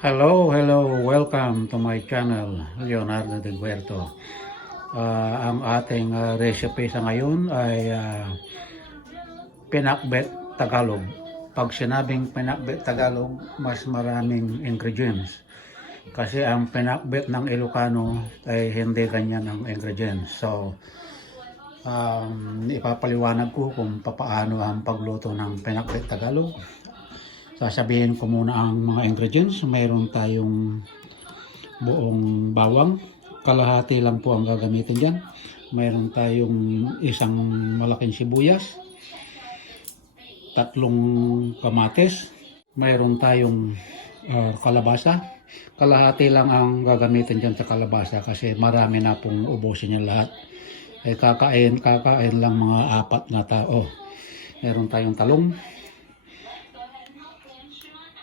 Hello, welcome to my channel, Leonardo de Guerto. Ang ating recipe sa ngayon ay pinakbet Tagalog. Pag sinabing pinakbet Tagalog, mas maraming ingredients. Kasi ang pinakbet ng Ilocano ay hindi ganyan ang ingredients. So, ipapaliwanag ko kung paano ang pagluto ng pinakbet Tagalog. Sasabihin ko muna ang mga ingredients. Mayroon tayong buong bawang. Kalahati lang po ang gagamitin dyan. Mayroon tayong isang malaking sibuyas. 3 kamatis. Mayroon tayong kalabasa. Kalahati lang ang gagamitin dyan sa kalabasa kasi marami na pong ubusin yung lahat. Ay kakain lang mga 4 na tao. Mayroon tayong talong,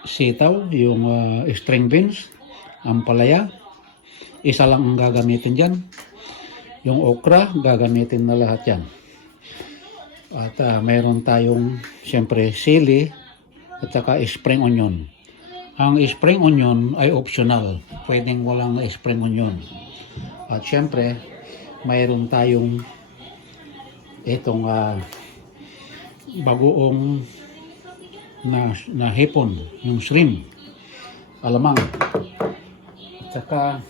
sitaw, yung string beans, ampalaya, isa lang ang gagamitin dyan. Yung okra, gagamitin na lahat yan. At mayroon tayong siyempre sili at saka spring onion. Ang spring onion ay optional, pwedeng walang spring onion. At siyempre mayroon tayong itong bagoong na hipon, yung shrimp, alamang. At saka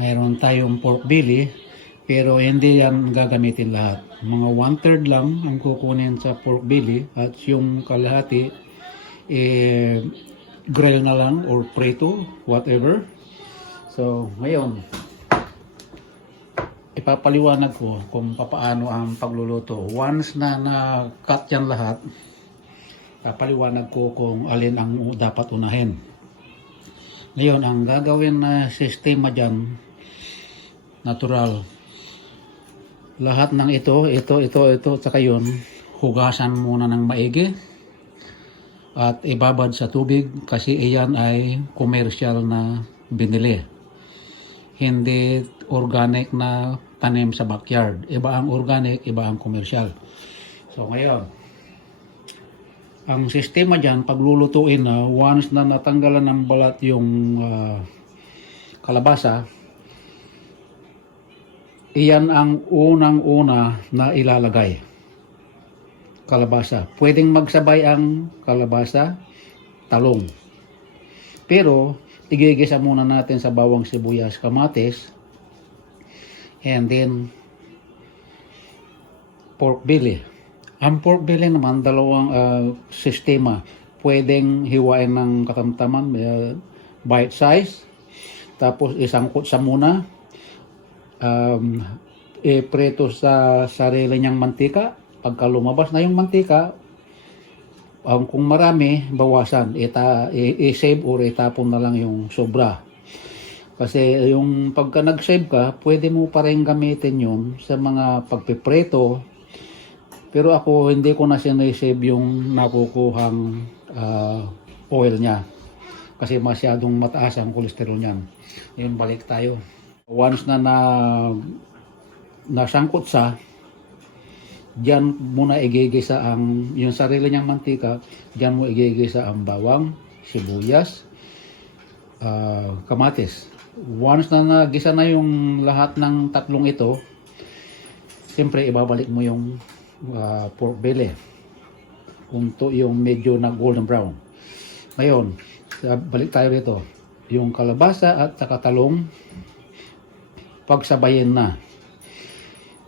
mayroon tayong pork belly, pero hindi yan gagamitin lahat. Mga 1/3 lang ang kukunin sa pork belly at yung kalahati grill na lang or prito, whatever. So ngayon ipapaliwanag ko kung paano ang pagluluto. Once na na-cut yan lahat, papaliwanag ko kung alin ang dapat unahin. Ngayon, ang gagawin na sistema dyan, natural. Lahat ng ito, saka yun, hugasan muna ng maigi at ibabad sa tubig kasi iyan ay commercial na binili. Hindi organic na tanim sa backyard. Iba ang organic, iba ang commercial. So ngayon, ang sistema dyan, paglulutuin na, once na natanggalan ng balat yung kalabasa, iyan ang unang-una na ilalagay. Kalabasa. Pwedeng magsabay ang kalabasa, talong. Pero, igigisa muna natin sa bawang, sibuyas, kamatis, and then, pork belly. Ang pork belly naman, dalawang sistema. Pwedeng hiwain ng katamtaman, bite size. Tapos isangkot sa muna. Iprito sa sarili niyang mantika. Pagka lumabas na yung mantika, kung marami, bawasan. I-save or itapon na lang yung sobra. Kasi yung pagka nag-save ka, pwede mo pa rin gamitin yun sa mga pagpipreto. Pero ako, hindi ko na sinasave yung nakukuhang oil niya. Kasi masyadong mataas ang kolesterol niyan. Ngayon, balik tayo. Once na nasangkot sa, diyan muna igigisa yung sarili niyang mantika, diyan mo igigisa ang bawang, sibuyas, kamatis. Once na nagisa na yung lahat ng tatlong ito, siyempre ibabalik mo yung pork belly unto yung medyo na golden brown. Ngayon, balik tayo rito. Yung kalabasa at saka talong, pagsabayin na.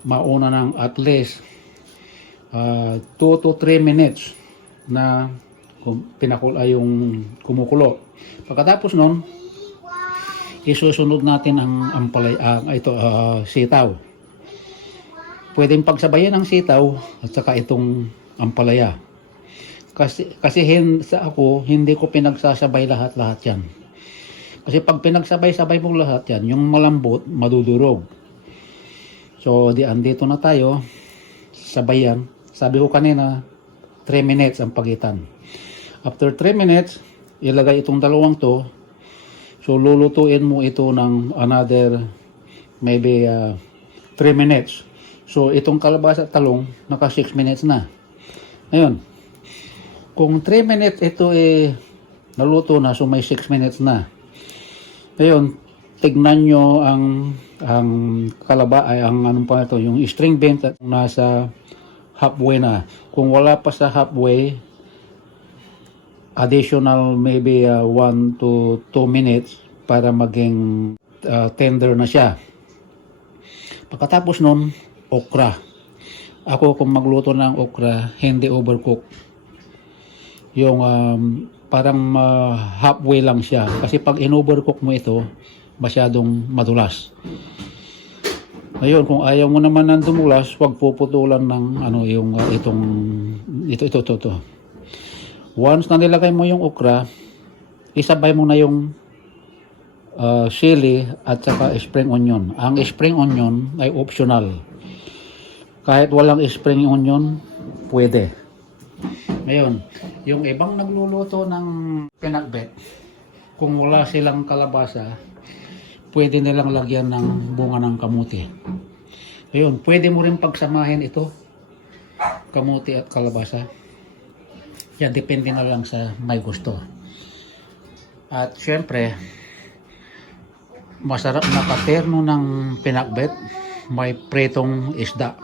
Mauna ng at least 2 to 3 minutes na yung kumukulo. Pagkatapos nun, isusunod natin ang sitaw. Pwedeng pagsabayan ng sitaw at saka itong ampalaya. Kasi sa ako, hindi ko pinagsasabay lahat yan. Kasi pag pinagsabay-sabay mo lahat yan, yung malambot, madudurog. So, andito na tayo. Sabayan. Sabi ko kanina, 3 minutes ang pagitan. After 3 minutes, ilagay itong dalawang to. So, lulutuin mo ito ng another maybe 3 minutes. So, itong kalabasa at talong, naka 6 minutes na. Ngayon, kung 3 minutes ito naluto na, so may 6 minutes na. Ngayon, tignan nyo ang ay ang anong pa ito, yung string beans at nasa halfway na. Kung wala pa sa halfway, additional maybe 1 to 2 minutes para maging tender na siya. Pagkatapos nun, okra. Ako kung magluto ng okra, hindi overcook. Yung parang halfway lang siya. Kasi pag in-overcook mo ito, masyadong madulas. Ayun, kung ayaw mo naman ng dumulas, huwag puputulan ng yung ito. Once na nilagay mo yung okra, isabay mo na yung sili at saka spring onion. Ang spring onion ay optional. Kahit walang spring onion, pwede. Ngayon, yung ibang nagluluto ng pinakbet, kung wala silang kalabasa, pwede nilang lagyan ng bunga ng kamuti. Ngayon, pwede mo rin pagsamahin ito, kamuti at kalabasa. Yan, depende na lang sa may gusto. At syempre, masarap na paterno ng pinakbet, may pretong isda.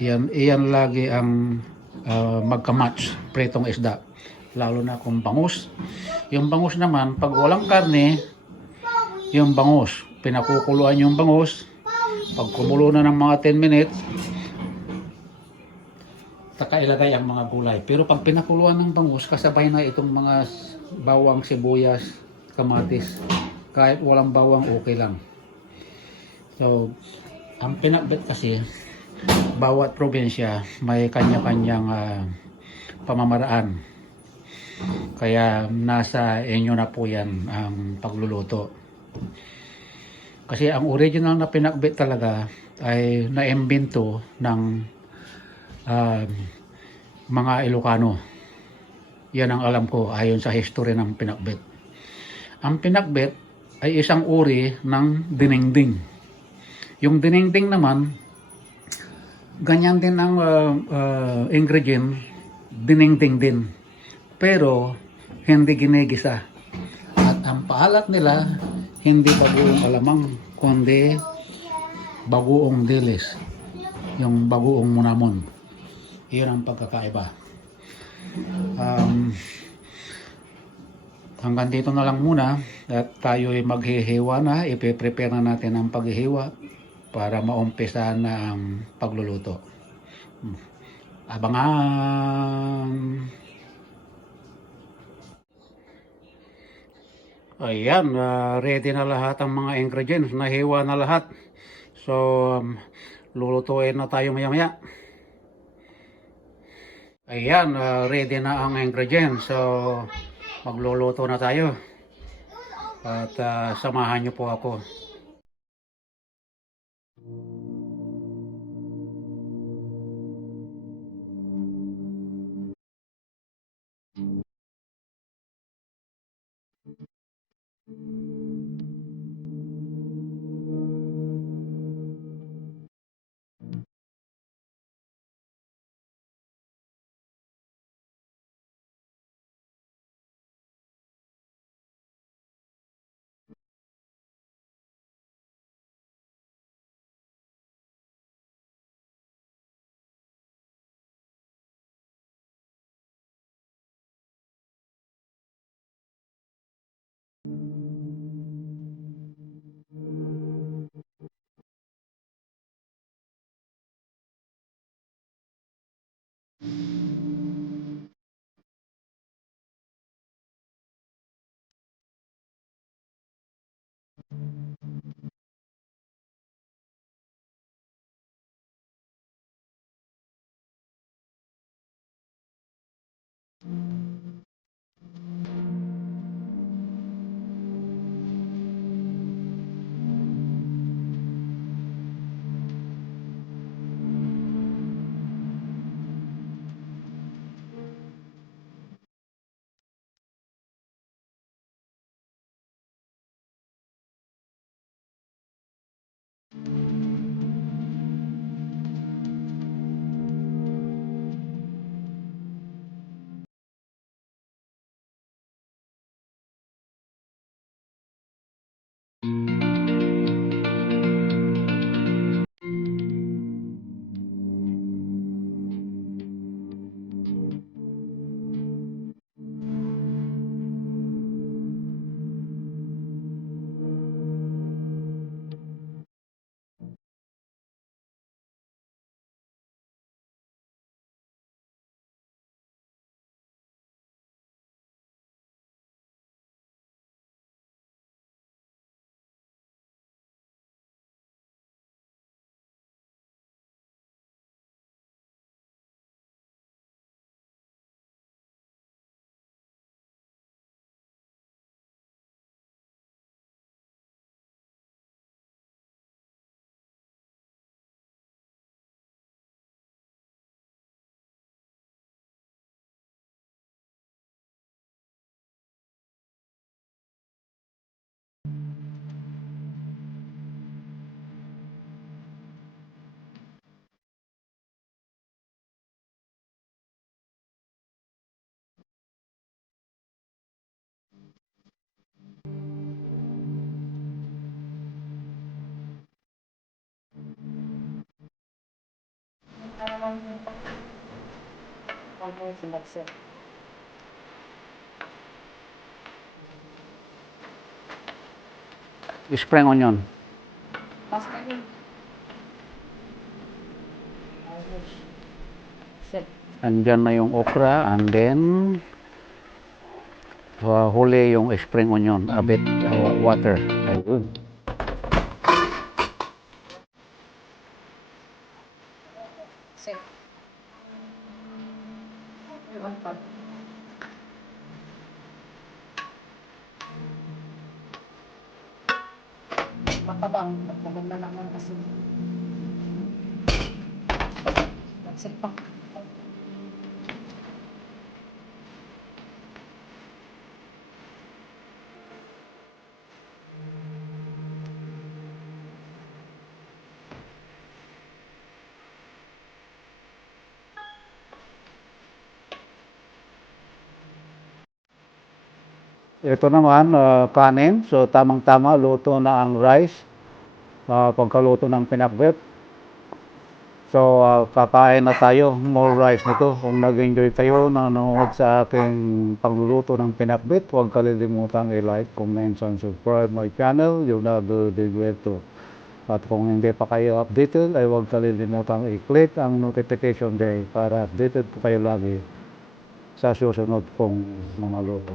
Iyan lagi ang magkamatch, pretong isda. Lalo na kung bangus. Yung bangus naman, pag walang karne, yung bangus, pinakukuluan yung bangus. Pag kumulo na ng mga 10 minutes, saka ilagay ang mga gulay. Pero pag pinakuluan ng bangus, kasabay na itong mga bawang, sibuyas, kamatis. Kahit walang bawang, okay lang. So, ang pinakbet kasi, bawat probinsya may kanya-kanyang pamamaraan. Kaya nasa inyo na po yan ang pagluluto. Kasi ang original na pinakbet talaga ay naimbento ng mga Ilocano. Yan ang alam ko ayon sa history ng pinakbet. Ang pinakbet ay isang uri ng dinengding. Yung dinengding naman, ganyan din ang ingredient, dinengding din. Pero hindi ginigisa. At ang paalat nila, hindi bagoong alamang, kundi bagoong dilis. Yung bagoong munamon. Iyon ang pagkakaiba. Hanggang dito na lang muna at tayo ay maghihiwa na. Ipe-prepare na natin ang paghihiwa para maumpisahan na ang pagluluto. Abangan! Ayan, ready na lahat ang mga ingredients. Nahiwa na lahat. So, lulutuin na tayo maya-maya. Ayan, ready na ang ingredients. So, magluluto na tayo. At samahan niyo po ako. Sinagset. Spring onion. Basta yun. Set. Andyan na yung okra, and then huli yung spring onion, a bit water. Ayun. Set. Yung pag. Matabang. Maganda naman kasi. Set pa. Ito naman, kanin. So, tamang-tama, luto na ang rice. Pagkaluto ng pinakbet. So, kakain na tayo. More rice nito. Kung nag-enjoy kayo nanonood sa aking pagluluto ng pinakbet, huwag kalilimutang i-like, comment, and subscribe my channel. You'll not do the way to. At kung hindi pa kayo updated, ay huwag kalilimutang i-click ang notification bell para updated po kayo lagi sa susunod kong mga luto.